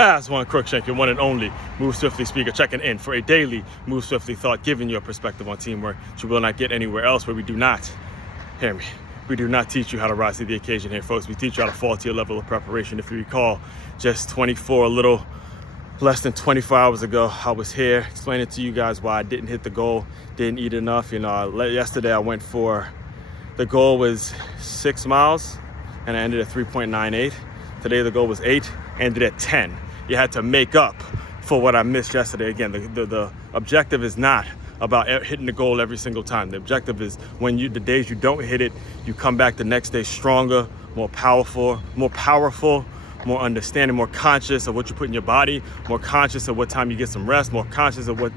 As one Crookshank, your one and only Move Swiftly speaker, checking in for a daily Move Swiftly thought, giving you a perspective on teamwork that you will not get anywhere else, where we do not, hear me, we do not teach you how to rise to the occasion here, folks. We teach you how to fall to your level of preparation. If you recall, just a little less than 24 hours ago, I was here explaining to you guys why I didn't hit the goal, didn't eat enough. Yesterday I went for, the goal was 6 miles and I ended at 3.98. Today the goal was 8, ended at 10. You had to make up for what I missed yesterday. Again, the objective is not about hitting the goal every single time. The objective is the days you don't hit it, you come back the next day stronger, more powerful, more understanding, more conscious of what you put in your body, more conscious of what time you get some rest, more conscious of what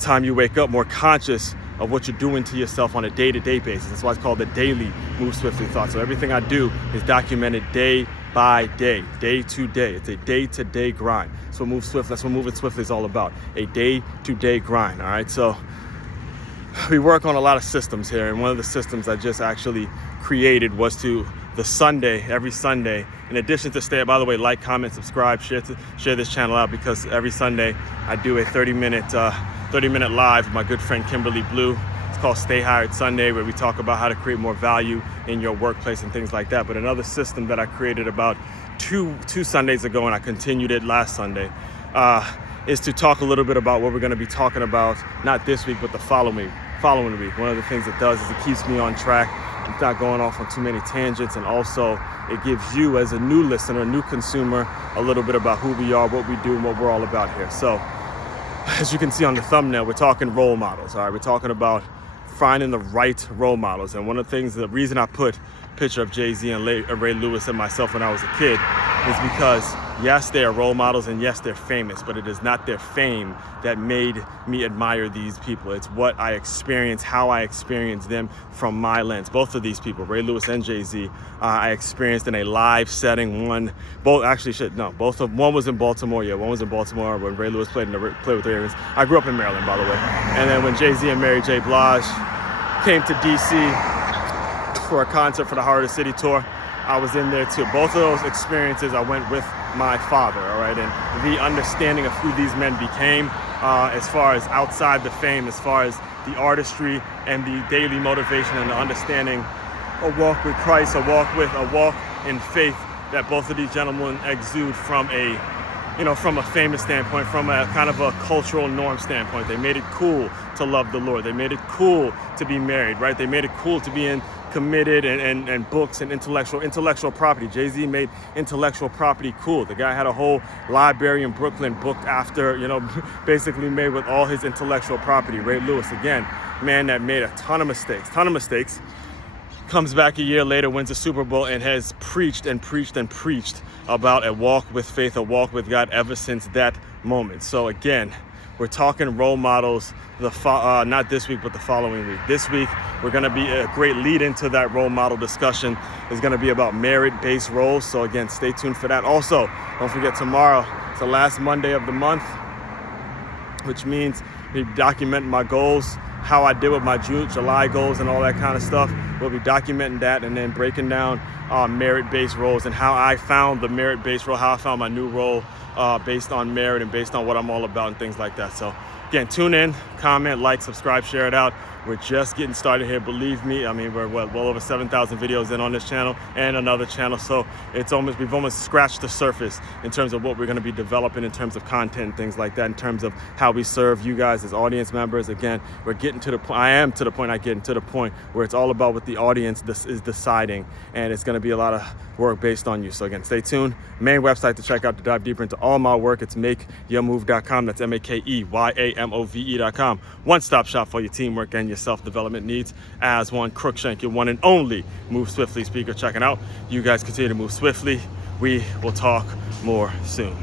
time you wake up, more conscious of what you're doing to yourself on a day-to-day basis. That's why it's called the daily Move Swiftly thought. So everything I do is documented day by day, day to day. It's a day-to-day grind. That's what Moving Swiftly is all about. A day-to-day grind. All right. So we work on a lot of systems here, and one of the systems I just actually created was every Sunday, in addition to by the way, like, comment, subscribe, share this channel out, because every Sunday I do a 30-minute live with my good friend Kimberly Blue. It's called Stay Hired Sunday, where we talk about how to create more value in your workplace and things like that. But another system that I created about two Sundays ago, and I continued it last Sunday, is to talk a little bit about what we're going to be talking about, not this week, but the following week. One of the things it does is it keeps me on track. It's not going off on too many tangents, and also it gives you, as a new listener, new consumer, a little bit about who we are, what we do, and what we're all about here. So, as you can see on the thumbnail, we're talking role models. All right, we're talking about finding the right role models. And one of the things, the reason I put a picture of Jay-Z and Ray Lewis and myself when I was a kid is because, yes, they are role models, and yes, they're famous, but it is not their fame that made me admire these people. It's what I experienced, how I experienced them from my lens. Both of these people, Ray Lewis and Jay-Z, I experienced in a live setting. One was in Baltimore. Yeah, one was in Baltimore when Ray Lewis played with the Ravens. I grew up in Maryland, by the way. And then when Jay-Z and Mary J. Blige came to DC for a concert for the Heart of the City tour, I was in there too. Both of those experiences, I went with my father, all right? And the understanding of who these men became, as far as outside the fame, as far as the artistry and the daily motivation and the understanding, a walk with Christ, a walk in faith that both of these gentlemen exude from a famous standpoint, from a kind of a cultural norm standpoint. They made it cool to love the Lord. They made it cool to be married, right? They made it cool to be committed and books and intellectual property. Jay-Z made intellectual property cool. The guy had a whole library in Brooklyn booked after, basically made with all his intellectual property. Ray Lewis, again, man that made a ton of mistakes, comes back a year later, wins a Super Bowl, and has preached about a walk with faith, a walk with God ever since that moment. So again, we're talking role models, not this week, but the following week. This week, we're going to be a great lead into that role model discussion. Is going to be about merit-based roles. So again, stay tuned for that. Also, don't forget, tomorrow, it's the last Monday of the month, which means me documenting my goals, how I did with my July goals and all that kind of stuff. We'll be documenting that and then breaking down merit-based roles and how I found the merit-based role, how I found my new role based on merit and based on what I'm all about and things like that. So again, tune in, comment, like, subscribe, share it out. We're just getting started here. Believe me, we're well over 7,000 videos in on this channel and another channel. So we've almost scratched the surface in terms of what we're going to be developing in terms of content and things like that, in terms of how we serve you guys as audience members. Again, we're getting to the point, I'm getting to the point where it's all about what the audience is deciding, and it's going to be a lot of work based on you. So again, stay tuned. Main website to check out to dive deeper into all my work, it's makeyourmove.com. That's makeymove.com. One-stop shop for your teamwork and your self-development needs. As one Crookshank, your one and only Move Swiftly speaker, checking out. You guys continue to move swiftly. We will talk more soon.